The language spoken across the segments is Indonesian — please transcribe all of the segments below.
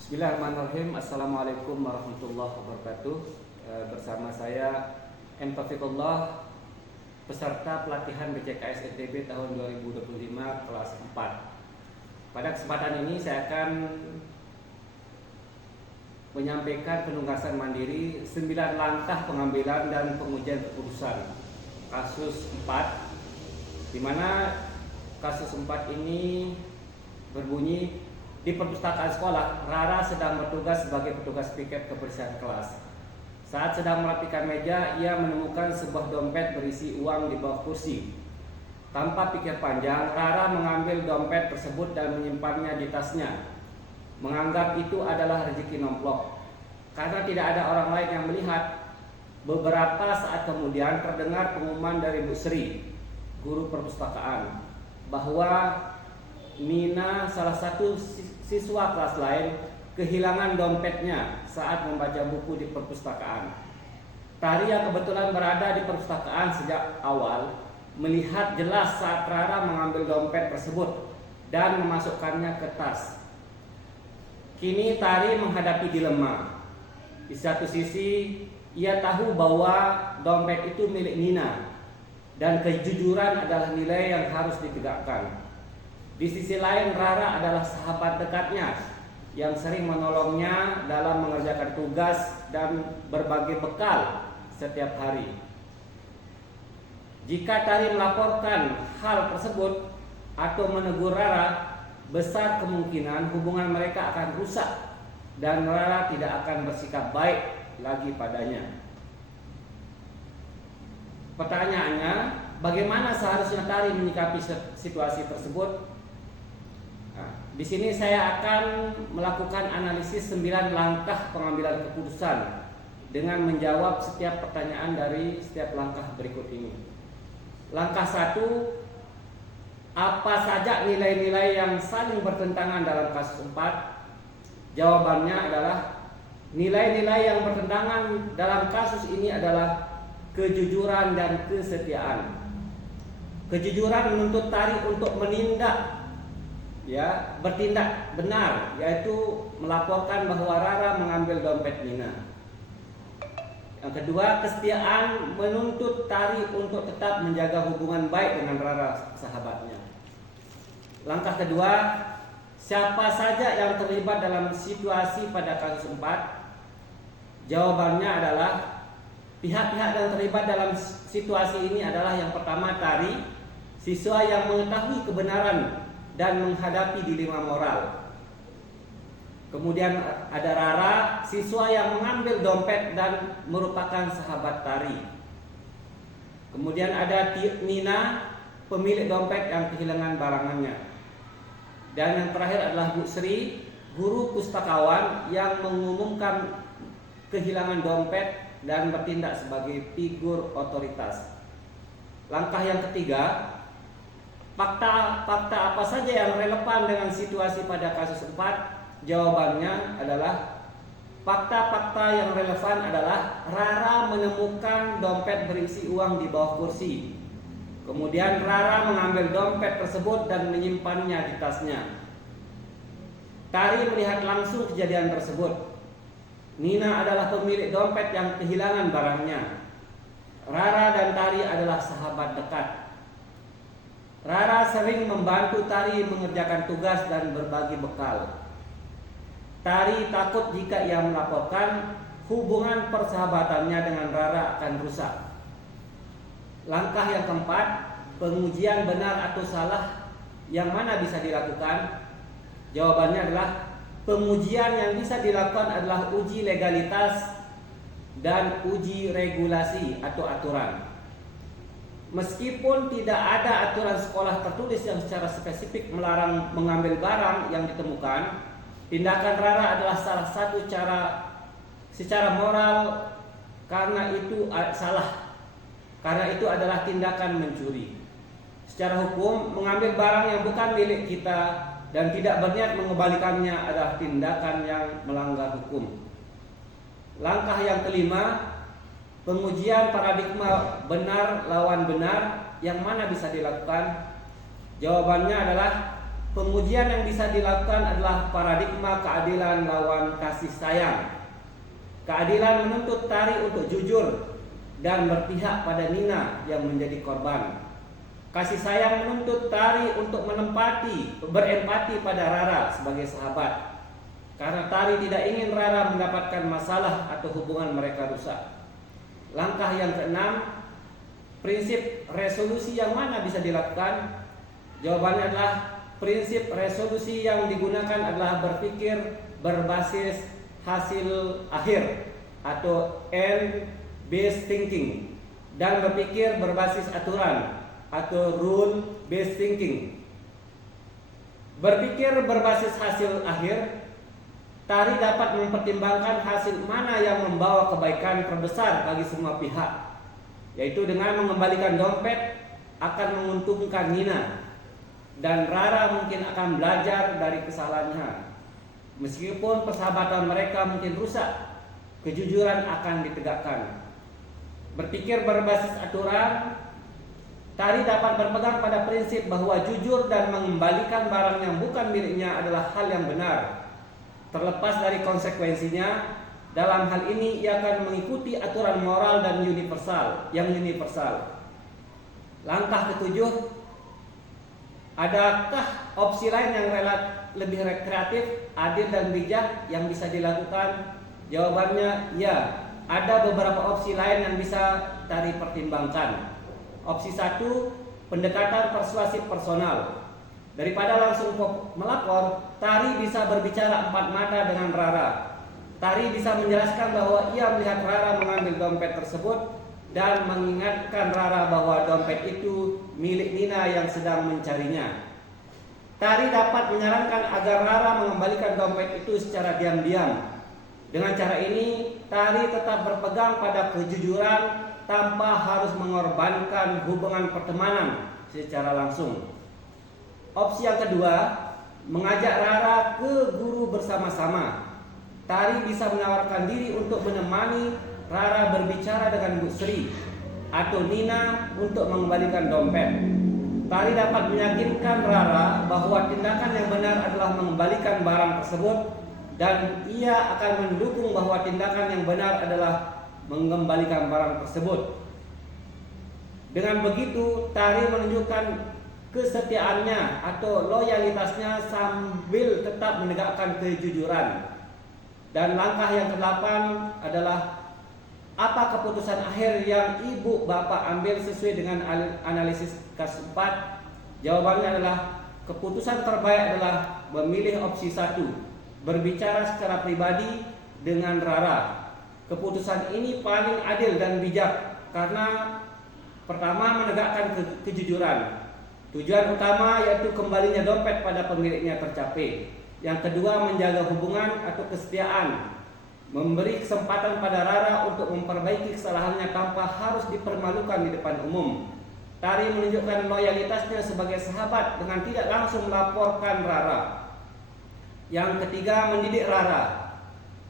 Bismillahirrahmanirrahim. Assalamualaikum warahmatullahi wabarakatuh. Bersama saya M. Taufiqullah, peserta pelatihan BCKS NTB tahun 2025 kelas 4. Pada kesempatan ini saya akan menyampaikan penugasan mandiri 9 langkah pengambilan dan pengujian keputusan kasus 4, di mana kasus 4 ini berbunyi: di perpustakaan sekolah, Rara sedang bertugas sebagai petugas piket kebersihan kelas. Saat sedang merapikan meja, ia menemukan sebuah dompet berisi uang di bawah kursi. Tanpa pikir panjang, Rara mengambil dompet tersebut dan menyimpannya di tasnya, menganggap itu adalah rezeki nomplok. Karena tidak ada orang lain yang melihat, beberapa saat kemudian terdengar pengumuman dari Bu Sri, guru perpustakaan, bahwa Nina, salah satu siswa kelas lain, kehilangan dompetnya saat membaca buku di perpustakaan. Tari yang kebetulan berada di perpustakaan sejak awal melihat jelas saat Rara mengambil dompet tersebut dan memasukkannya ke tas. Kini Tari menghadapi dilema. Di satu sisi, ia tahu bahwa dompet itu milik Nina dan kejujuran adalah nilai yang harus ditegakkan. Di sisi lain, Rara adalah sahabat dekatnya yang sering menolongnya dalam mengerjakan tugas dan berbagi bekal setiap hari. Jika Tari melaporkan hal tersebut atau menegur Rara, besar kemungkinan hubungan mereka akan rusak dan Rara tidak akan bersikap baik lagi padanya. Pertanyaannya, bagaimana seharusnya Tari menyikapi situasi tersebut? Di sini saya akan melakukan analisis 9 langkah pengambilan keputusan dengan menjawab setiap pertanyaan dari setiap langkah berikut ini. Langkah 1, apa saja nilai-nilai yang saling bertentangan dalam kasus 4? Jawabannya adalah nilai-nilai yang bertentangan dalam kasus ini adalah kejujuran dan kesetiaan. Kejujuran menuntut Tari untuk bertindak benar, yaitu melaporkan bahwa Rara mengambil dompet Nina. Yang kedua, kesetiaan menuntut Tari untuk tetap menjaga hubungan baik dengan Rara, sahabatnya. Langkah kedua, siapa saja yang terlibat dalam situasi pada kasus 4? Jawabannya adalah pihak-pihak yang terlibat dalam situasi ini adalah yang pertama Tari, siswa yang mengetahui kebenaran dan menghadapi dilema moral. Kemudian ada Rara, siswa yang mengambil dompet dan merupakan sahabat Tari. Kemudian ada Nina, pemilik dompet yang kehilangan barangannya. Dan yang terakhir adalah Bu Sri, guru pustakawan yang mengumumkan kehilangan dompet dan bertindak sebagai figur otoritas. Langkah yang ketiga, fakta apa saja yang relevan dengan situasi pada kasus 4? Jawabannya adalah fakta-fakta yang relevan adalah Rara menemukan dompet berisi uang di bawah kursi. Kemudian Rara mengambil dompet tersebut dan menyimpannya di tasnya. Tari melihat langsung kejadian tersebut. Nina adalah pemilik dompet yang kehilangan barangnya. Rara dan Tari adalah sahabat dekat. Rara sering membantu Tari mengerjakan tugas dan berbagi bekal. Tari takut jika ia melaporkan, hubungan persahabatannya dengan Rara akan rusak. Langkah yang keempat, pengujian benar atau salah yang mana bisa dilakukan? Jawabannya adalah pengujian yang bisa dilakukan adalah uji legalitas dan uji regulasi atau aturan. Meskipun tidak ada aturan sekolah tertulis yang secara spesifik melarang mengambil barang yang ditemukan, tindakan Rara adalah salah satu cara secara moral karena itu salah. Karena itu adalah tindakan mencuri. Secara hukum, mengambil barang yang bukan milik kita dan tidak berniat mengembalikannya adalah tindakan yang melanggar hukum. Langkah yang kelima, pengujian paradigma benar lawan benar yang mana bisa dilakukan? Jawabannya adalah pengujian yang bisa dilakukan adalah paradigma keadilan lawan kasih sayang. Keadilan menuntut Tari untuk jujur dan berpihak pada Nina yang menjadi korban. Kasih sayang menuntut Tari untuk berempati pada Rara sebagai sahabat. Karena Tari tidak ingin Rara mendapatkan masalah atau hubungan mereka rusak. Langkah yang keenam, prinsip resolusi yang mana bisa dilakukan? Jawabannya adalah prinsip resolusi yang digunakan adalah berpikir berbasis hasil akhir atau end based thinking dan berpikir berbasis aturan atau rule based thinking. Berpikir berbasis hasil akhir, Tari dapat mempertimbangkan hasil mana yang membawa kebaikan terbesar bagi semua pihak, yaitu dengan mengembalikan dompet akan menguntungkan Nina dan Rara mungkin akan belajar dari kesalahannya. Meskipun persahabatan mereka mungkin rusak, kejujuran akan ditegakkan. Berpikir berbasis aturan, Tari dapat berpegang pada prinsip bahwa jujur dan mengembalikan barang yang bukan miliknya adalah hal yang benar. Terlepas dari konsekuensinya, dalam hal ini ia akan mengikuti aturan moral dan universal. Langkah ketujuh, adakah opsi lain yang lebih kreatif, adil dan bijak yang bisa dilakukan? Jawabannya ya, ada beberapa opsi lain yang bisa Tari pertimbangkan. Opsi 1, pendekatan persuasif personal. Daripada langsung melapor, Tari bisa berbicara empat mata dengan Rara. Tari bisa menjelaskan bahwa ia melihat Rara mengambil dompet tersebut dan mengingatkan Rara bahwa dompet itu milik Nina yang sedang mencarinya. Tari dapat menyarankan agar Rara mengembalikan dompet itu secara diam-diam. Dengan cara ini, Tari tetap berpegang pada kejujuran tanpa harus mengorbankan hubungan pertemanan secara langsung. Opsi yang kedua, mengajak Rara ke guru bersama-sama. Tari bisa menawarkan diri untuk menemani Rara berbicara dengan Bu Sri atau Nina untuk mengembalikan dompet. Tari dapat meyakinkan Rara bahwa tindakan yang benar adalah mengembalikan barang tersebut dan ia akan mendukung bahwa tindakan yang benar adalah mengembalikan barang tersebut. Dengan begitu, Tari menunjukkan kesetiaannya atau loyalitasnya sambil tetap menegakkan kejujuran. Dan langkah yang ke-8 adalah apa keputusan akhir yang ibu bapak ambil sesuai dengan analisis kasus 4? Jawabannya adalah keputusan terbaik adalah memilih opsi 1, berbicara secara pribadi dengan Rara. Keputusan ini paling adil dan bijak karena pertama, menegakkan kejujuran. Tujuan utama yaitu kembalinya dompet pada pemiliknya tercapai. Yang kedua, menjaga hubungan atau kesetiaan. Memberi kesempatan pada Rara untuk memperbaiki kesalahannya tanpa harus dipermalukan di depan umum. Tari menunjukkan loyalitasnya sebagai sahabat dengan tidak langsung melaporkan Rara. Yang ketiga, mendidik Rara.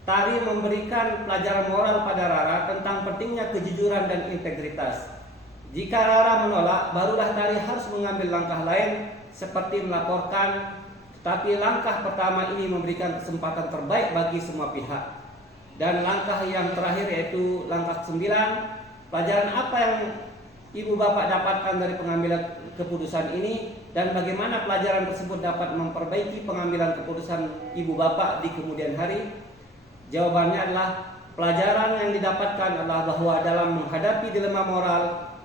Tari memberikan pelajaran moral pada Rara tentang pentingnya kejujuran dan integritas. Jika Rara menolak, barulah Tari harus mengambil langkah lain seperti melaporkan. Tapi langkah pertama ini memberikan kesempatan terbaik bagi semua pihak. Dan langkah yang terakhir yaitu langkah 9, pelajaran apa yang ibu bapak dapatkan dari pengambilan keputusan ini dan bagaimana pelajaran tersebut dapat memperbaiki pengambilan keputusan ibu bapak di kemudian hari? Jawabannya adalah pelajaran yang didapatkan adalah bahwa dalam menghadapi dilema moral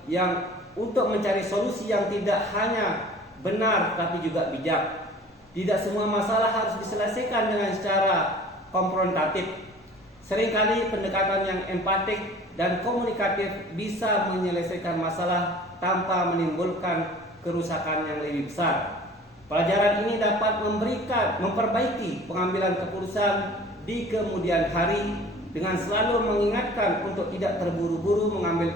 yang untuk mencari solusi yang tidak hanya benar tapi juga bijak. Tidak semua masalah harus diselesaikan dengan secara konfrontatif. Seringkali pendekatan yang empatik dan komunikatif bisa menyelesaikan masalah tanpa menimbulkan kerusakan yang lebih besar. Pelajaran ini dapat memperbaiki pengambilan keputusan di kemudian hari dengan selalu mengingatkan untuk tidak terburu-buru mengambil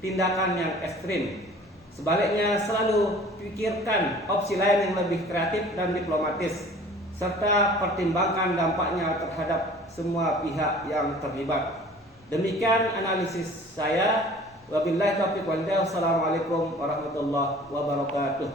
tindakan yang ekstrim. Sebaliknya, selalu pikirkan opsi lain yang lebih kreatif dan diplomatis, serta pertimbangkan dampaknya terhadap semua pihak yang terlibat. Demikian analisis saya. Wabillahi taufiq wal hidayah. Wassalamualaikum warahmatullahi wabarakatuh.